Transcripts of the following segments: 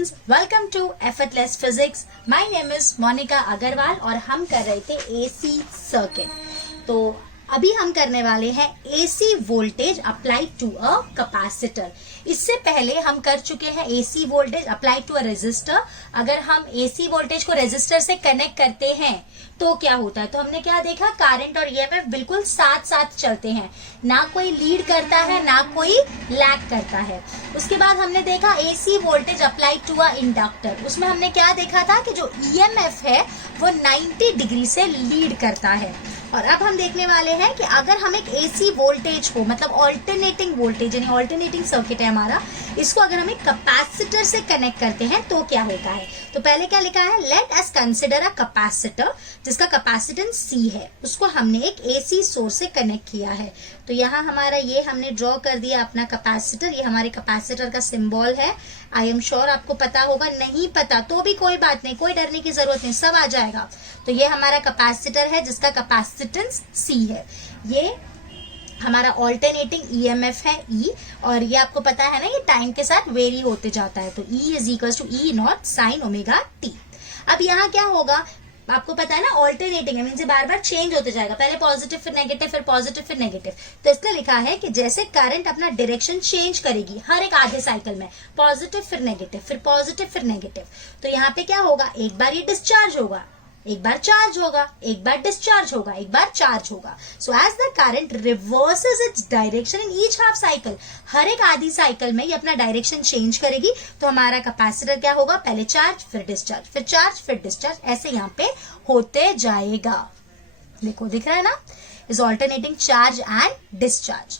students, welcome to Effortless Physics. My name is Monica Agarwal और हम कर रहे थे AC सर्किट। तो अभी हम करने वाले हैं AC voltage apply to a capacitor. इससे पहले हम कर चुके हैं AC voltage apply to a resistor. अगर हम AC वोल्टेज को रेजिस्टर से कनेक्ट करते हैं तो क्या होता है, तो हमने क्या देखा, करंट और EMF बिल्कुल साथ साथ चलते हैं, ना कोई लीड करता है ना कोई लैग करता है। उसके बाद हमने देखा AC voltage apply to a inductor. उसमें हमने क्या देखा था कि जो EMF है वो 90 डिग्री से लीड करता है। और अब हम देखने वाले हैं कि अगर हम एक AC वोल्टेज को, मतलब ऑल्टरनेटिंग वोल्टेज यानी ऑल्टरनेटिंग सर्किट है हमारा, इसको अगर हम एक कैपेसिटर से कनेक्ट करते हैं तो क्या होता है। तो पहले क्या लिखा है, let us consider a capacitor जिसका कैपेसिटेंस C है, उसको हमने एक AC सोर्स से कनेक्ट किया है। तो यहाँ हमारा ये हमने ड्रॉ कर दिया अपना कैपेसिटर। ये हमारे कैपेसिटर का सिंबल है। आई एम श्योर आपको पता होगा, नहीं पता तो भी कोई बात नहीं, कोई डरने की जरूरत नहीं, सब आ जाएगा। तो ये हमारा कैपेसिटर है जिसका कैपेसिटेंस C है। ये हमारा ऑल्टरनेटिंग EMF है E, और ये आपको पता है ना, ये टाइम के साथ वेरी होते जाता है। तो E is equal to E nought sine omega T. अब यहाँ क्या होगा, आपको पता है ना, ऑल्टरनेटिंग है, मींस बार बार चेंज होते जाएगा, पहले पॉजिटिव फिर नेगेटिव फिर पॉजिटिव फिर नेगेटिव। तो इसलिए लिखा है कि जैसे करंट अपना डायरेक्शन चेंज करेगी हर एक आधे साइकिल में, पॉजिटिव फिर नेगेटिव फिर पॉजिटिव फिर नेगेटिव, तो यहाँ पे क्या होगा, एक बार ये डिस्चार्ज होगा, एक बार चार्ज होगा, एक बार डिस्चार्ज होगा, एक बार चार्ज होगा। So as the current reverses its direction in each half cycle, हर एक आधी साइकिल में ये अपना डायरेक्शन चेंज करेगी। तो हमारा कैपेसिटर क्या होगा, पहले चार्ज फिर डिस्चार्ज फिर चार्ज फिर डिस्चार्ज, ऐसे यहाँ पे होते जाएगा। देखो दिख रहा है ना, is alternating charge and discharge.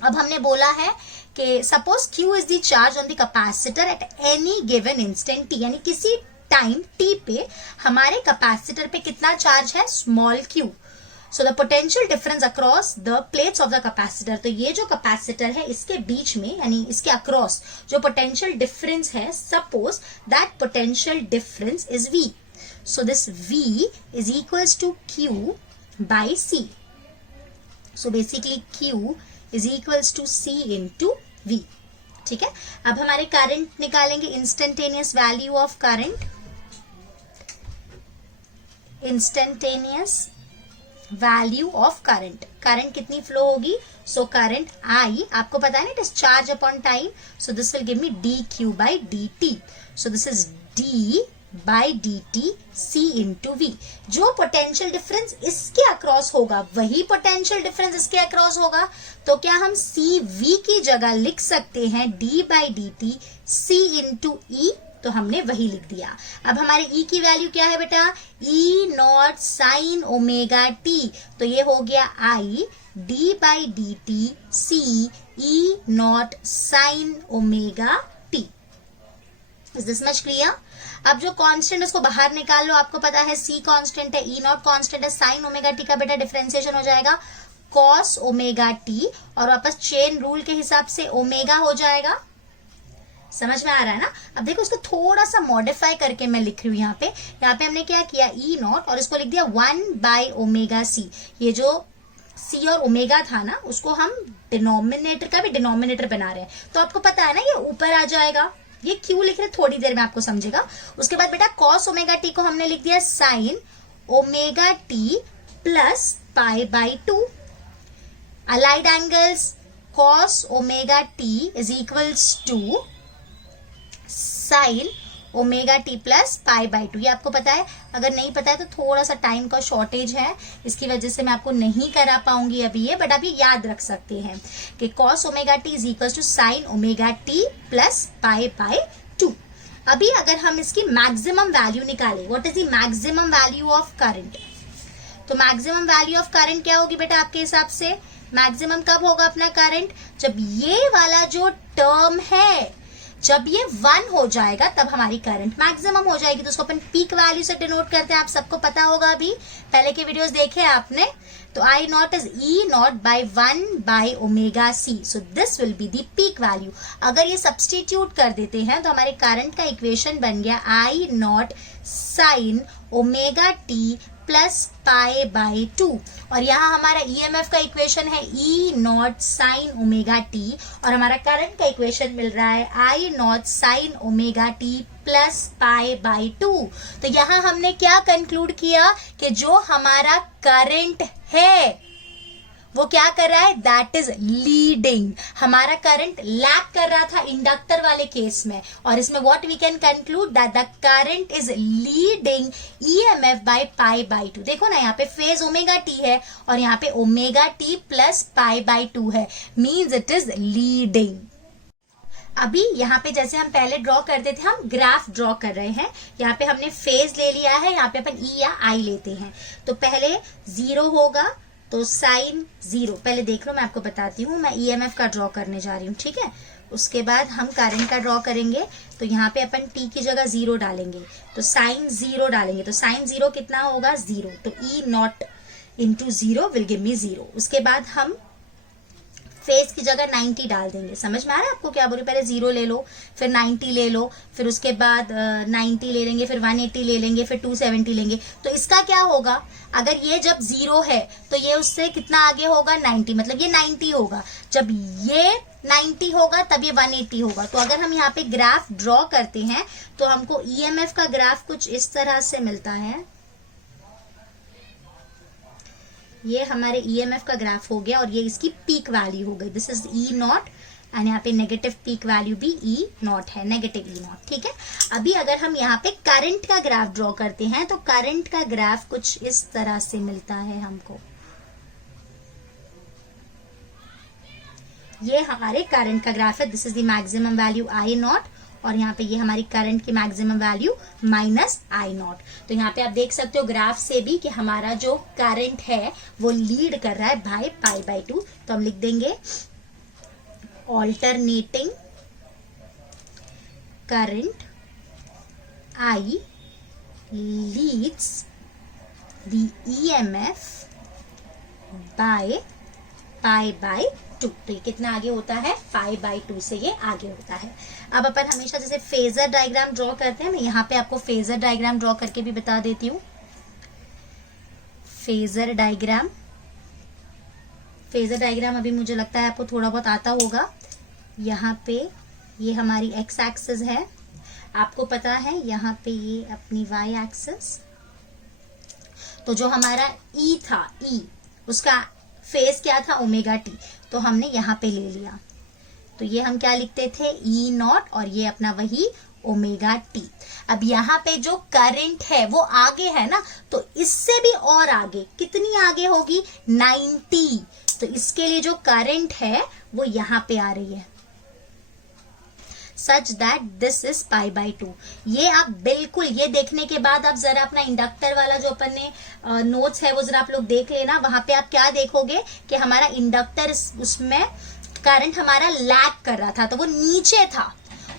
अब हमने बोला है कि suppose Q is the charge on the capacitor at any given instant t, यानी किसी टाइम t पे हमारे कैपेसिटर पे कितना चार्ज है, small q। So the potential difference across the plates of the capacitor, तो ये जो कैपेसिटर है इसके बीच में यानी इसके अक्रॉस जो पोटेंशियल डिफरेंस है, suppose that potential difference is v। So this v is equals to q by c। So basically q is equals to c into v। ठीक है, अब हमारे करंट निकालेंगे, instantaneous value of current, instantaneous value of current. Current कितनी flow होगी, so current I, आपको पता है ना, it is charge upon time, so this will give me dq by dt। So this is d by dt c into v। जो potential difference इसके across होगा वही पोटेंशियल डिफरेंस इसके अक्रॉस होगा, तो क्या हम c v की जगह लिख सकते हैं d by dt c into e, तो हमने वही लिख दिया। अब हमारे E की वैल्यू क्या है बेटा, E nought sine omega t, तो ये हो गया I d by dt c E nought sine omega t। Is this much clear. अब जो कांस्टेंट उसको बाहर निकाल लो, आपको पता है C कांस्टेंट है, E नॉट कांस्टेंट है, साइन ओमेगा t का बेटा डिफरेंशिएशन हो जाएगा कॉस ओमेगा t, और वापस चेन रूल के हिसाब से ओमेगा हो जाएगा। समझ में आ रहा है ना। अब देखो उसको थोड़ा सा मॉडिफाई करके मैं लिख रही हूँ यहाँ पे हमने क्या किया, E नॉट और इसको लिख दिया 1 बाई ओमेगा C। ये जो C और ओमेगा था ना, उसको हम डिनोमिनेटर का भी डिनोमिनेटर बना रहे हैं, तो आपको पता है ना ये ऊपर आ जाएगा। ये क्यों लिख रहे, थोड़ी देर में आपको समझेगा। उसके बाद बेटा कॉस ओमेगा टी को हमने लिख दिया sine omega t plus pi by 2। Allied angles, cos omega t is equals to sine omega t plus pi by 2। ये आपको पता है, अगर नहीं पता है तो थोड़ा सा टाइम का शॉर्टेज है, इसकी वजह से मैं आपको नहीं करा पाऊंगी अभी ये, बट अभी याद रख सकते हैं कि cos omega t is equal to sine omega t plus pi by 2। अभी अगर हम इसकी मैक्सिमम वैल्यू निकालें, what is the maximum value of current, तो मैक्सिमम वैल्यू ऑफ करंट क्या होगी बेटा आपके हिसाब से, मैक्सिमम कब होगा अपना करंट, जब ये वाला जो टर्म है, जब ये 1 हो जाएगा तब हमारी करंट मैक्सिमम हो जाएगी। तो उसको अपन पीक वैल्यू से डिनोट करते हैं, आप सबको पता होगा, अभी पहले के वीडियोस देखे आपने। तो I not is E not by 1 by omega C, so this will be the peak value. अगर ये सब्सटीट्यूट कर देते हैं तो हमारे करंट का इक्वेशन बन गया I naught sine omega t plus pi by 2। और यहाँ हमारा ईएमएफ का इक्वेशन है E naught sine omega t, और हमारा करंट का इक्वेशन मिल रहा है I naught sine omega t plus pi by 2। तो यहाँ हमने क्या कंक्लूड किया कि जो हमारा करंट है वो क्या कर रहा है, दैट इज लीडिंग। हमारा करंट लैग कर रहा था इंडक्टर वाले केस में, और इसमें what we can conclude that the current is leading EMF by pi by 2। देखो ना, यहाँ पे फेज ओमेगा टी है और यहाँ पे omega t plus pi by 2 है, मीन्स इट इज लीडिंग। अभी यहाँ पे जैसे हम पहले ड्रॉ करते थे, हम ग्राफ ड्रॉ कर रहे हैं। यहाँ पे हमने फेज ले लिया है, यहाँ पे अपन ई या आई लेते हैं। तो पहले 0 होगा तो साइन 0, पहले देख लो मैं आपको बताती हूँ। मैं ईएमएफ का ड्रॉ करने जा रही हूँ, ठीक है। उसके बाद हम करंट का ड्रॉ करेंगे, तो यहाँ पे अपन टी की जगह 0 डालेंगे, तो साइन 0 डालेंगे, तो साइन 0 कितना होगा, 0। तो E naught into 0 will give me 0। उसके बाद हम फेज की जगह 90 डाल देंगे। समझ में आ रहा है आपको क्या बोल रही? पहले 0 ले लो, फिर 90 ले लो, फिर उसके बाद 90 ले लेंगे, फिर 180 ले लेंगे, फिर 270 लेंगे। तो इसका क्या होगा, अगर ये जब 0 है तो ये उससे कितना आगे होगा, 90, मतलब ये 90 होगा। जब ये 90 होगा तब ये 180 होगा। तो अगर हम यहाँ पे ग्राफ ड्रॉ करते हैं तो हमको ईएमएफ का ग्राफ कुछ इस तरह से मिलता है। ये हमारे ईएमएफ का ग्राफ हो गया और ये इसकी पीक वैल्यू हो गई। This is E not, and यहाँ पे नेगेटिव पीक वैल्यू भी ई नॉट है, नेगेटिव ई नॉट, ठीक है। अभी अगर हम यहाँ पे करंट का ग्राफ ड्रॉ करते हैं तो करंट का ग्राफ कुछ इस तरह से मिलता है हमको। ये हमारे करंट का ग्राफ है। This is the maximum value I not, और यहाँ पे ये हमारी करंट की maximum value minus I not. तो यहाँ पे आप देख सकते हो ग्राफ से भी कि हमारा जो करंट है वो लीड कर रहा है बाय पाई बाई 2। तो हम लिख देंगे alternating current I leads the EMF by pi by 2। तो ये कितना आगे होता है, पाई बाई 2 से ये आगे होता है। अब अपन हमेशा जैसे फेजर डायग्राम ड्रॉ करते हैं, मैं यहाँ पे आपको फेजर डायग्राम ड्रॉ करके भी बता देती हूँ। फेजर डायग्राम अभी मुझे लगता है आपको थोड़ा बहुत आता होगा। यहाँ पे ये हमारी एक्स एक्सिस है, आपको पता है यहाँ पे ये अपनी वाई एक्सिस। तो जो हमारा ई था, ई उसका फेज क्या था, ओमेगा टी, तो हमने यहाँ पे ले लिया। तो ये हम क्या लिखते थे, ई नॉट, और ये अपना वही ओमेगा टी। अब यहाँ पे जो करंट है वो आगे है ना, तो इससे भी और आगे, कितनी आगे होगी, 90। तो इसके लिए जो करंट है वो यहाँ पे आ रही है, such that this is pi by 2। ये आप बिल्कुल, ये देखने के बाद आप जरा अपना इंडक्टर वाला जो अपन ने नोट्स है वो जरा आप लोग देख लेना। वहां पे आप क्या देखोगे कि हमारा इंडक्टर, उसमें करंट हमारा लैग कर रहा था, तो वो नीचे था,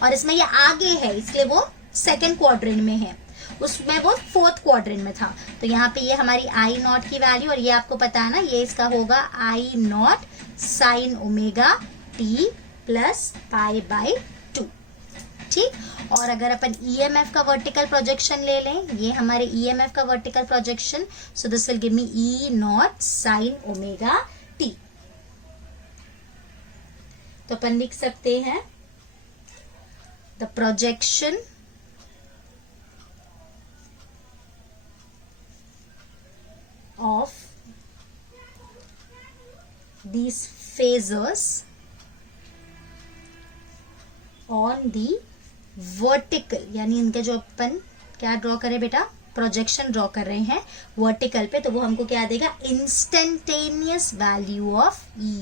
और इसमें ये आगे है, इसलिए वो सेकेंड क्वाड्रेंट में है, उसमें वो फोर्थ क्वाड्रेंट में था। तो यहाँ पे ये हमारी आई नॉट की वैल्यू, और ये आपको पता है ना, ये इसका होगा I naught sine omega t plus pi by 2, ठीक। और अगर अपन ईएमएफ का वर्टिकल प्रोजेक्शन ले लें, ये हमारे ईएमएफ का vertical projection, so this will give me E naught sine omega t. तो अपन लिख सकते हैं the projection of these phasors on the vertical, यानी इनके जो अपन क्या ड्रॉ करें बेटा, प्रोजेक्शन ड्रॉ कर रहे हैं वर्टिकल पे, तो वो हमको क्या देगा, इंस्टेंटेनियस वैल्यू ऑफ ई,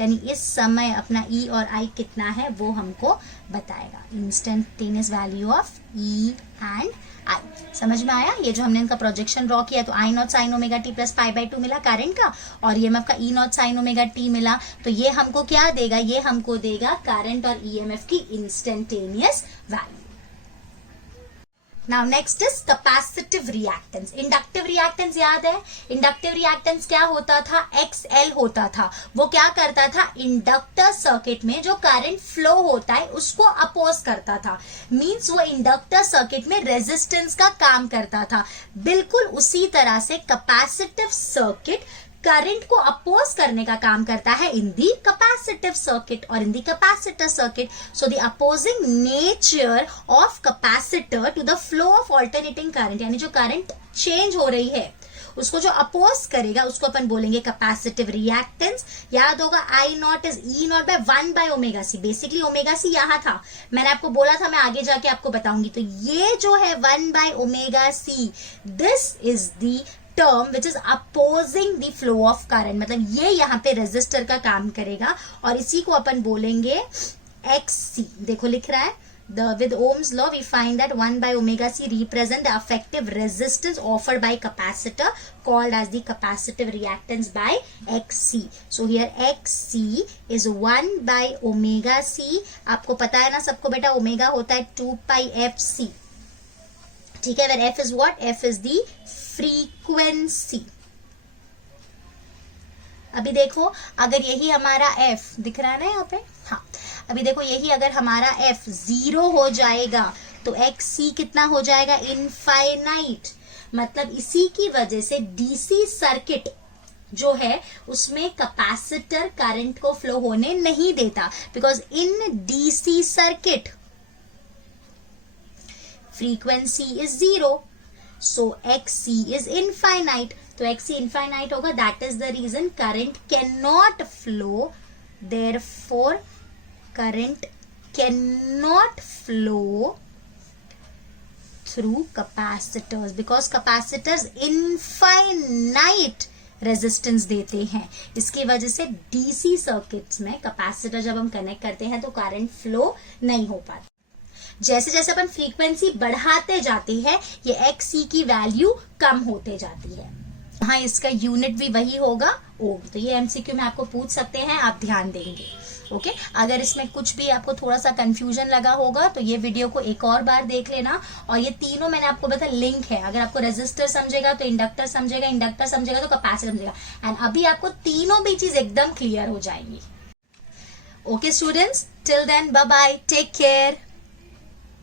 यानी इस समय अपना ई और आई कितना है वो हमको बताएगा, instantaneous value of E and I. समझ में आया? ये जो हमने इनका प्रोजेक्शन ड्रॉ किया, तो I naught sine omega t plus pi by 2 मिला करंट का, और ईएमएफ का E naught sine omega t मिला। तो ये हमको क्या देगा, ये हमको देगा करंट और ईएमएफ की instantaneous value. Now next is capacitive reactance. Inductive reactance याद है, इंडक्टिव रिएक्टेंस क्या होता था, XL होता था। वो क्या करता था, इंडक्टर सर्किट में जो करंट फ्लो होता है उसको अपोज करता था। मींस वो इंडक्टर सर्किट में रेजिस्टेंस का काम करता था। बिल्कुल उसी तरह से कैपेसिटिव सर्किट करंट को अपोज करने का काम करता है इन दी कैपेसिटिव सर्किट और in the capacitor circuit. So the opposing nature of capacitor to the flow of alternating current, यानी जो करंट चेंज हो रही है उसको जो अपोज करेगा उसको अपन बोलेंगे कैपेसिटिव रिएक्टेंस। याद होगा I naught is E naught by 1 by omega C. Basically omega C यहां था, मैंने आपको बोला था मैं आगे जाके आपको बताऊंगी। तो ये जो है 1 by omega C, this is the term which is opposing the flow of current, मतलब ये यहाँ पे रेजिस्टर का काम करेगा और इसी को अपन बोलेंगे XC। देखो लिख रहा है with Ohm's law we find that 1 by omega c represent the effective resistance offered by capacitor called as the capacitive reactance by XC. So here XC is 1 by omega c। आपको पता है ना सबको बेटा, ओमेगा होता है 2 pi FC, ठीक है। where F is what? F is the frequency। अभी देखो अगर यही हमारा F दिख रहा है ना यहाँ पे, हाँ अभी देखो यही अगर हमारा F 0 हो जाएगा तो XC कितना हो जाएगा, इनफाइनाइट। मतलब इसी की वजह से डीसी सर्किट जो है उसमें कैपेसिटर करंट को फ्लो होने नहीं देता, because in DC circuit frequency is 0, so XC is infinite. तो XC इनफाइनाइट होगा, that is the reason current can not flow, therefore current can not flow through capacitors because capacitors infinite resistance देते हैं। इसकी वजह से DC circuits में capacitor जब हम कनेक्ट करते हैं तो करंट फ्लो नहीं हो पाता। जैसे जैसे अपन फ्रीक्वेंसी बढ़ाते जाते हैं ये XC की वैल्यू कम होते जाती है। हाँ इसका यूनिट भी वही होगा ओम। तो ये MCQ में आपको पूछ सकते हैं, आप ध्यान देंगे। ओके अगर इसमें कुछ भी आपको थोड़ा सा कंफ्यूजन लगा होगा तो ये वीडियो को एक और बार देख लेना। और ये तीनों मैंने आपको बताया लिंक है, अगर आपको रेजिस्टर समझेगा तो इंडक्टर समझेगा, इंडक्टर समझेगा तो कैपेसिटर समझेगा। एंड अभी आपको तीनों भी चीज एकदम क्लियर हो जाएंगी। Okay students, till then bye bye, take care.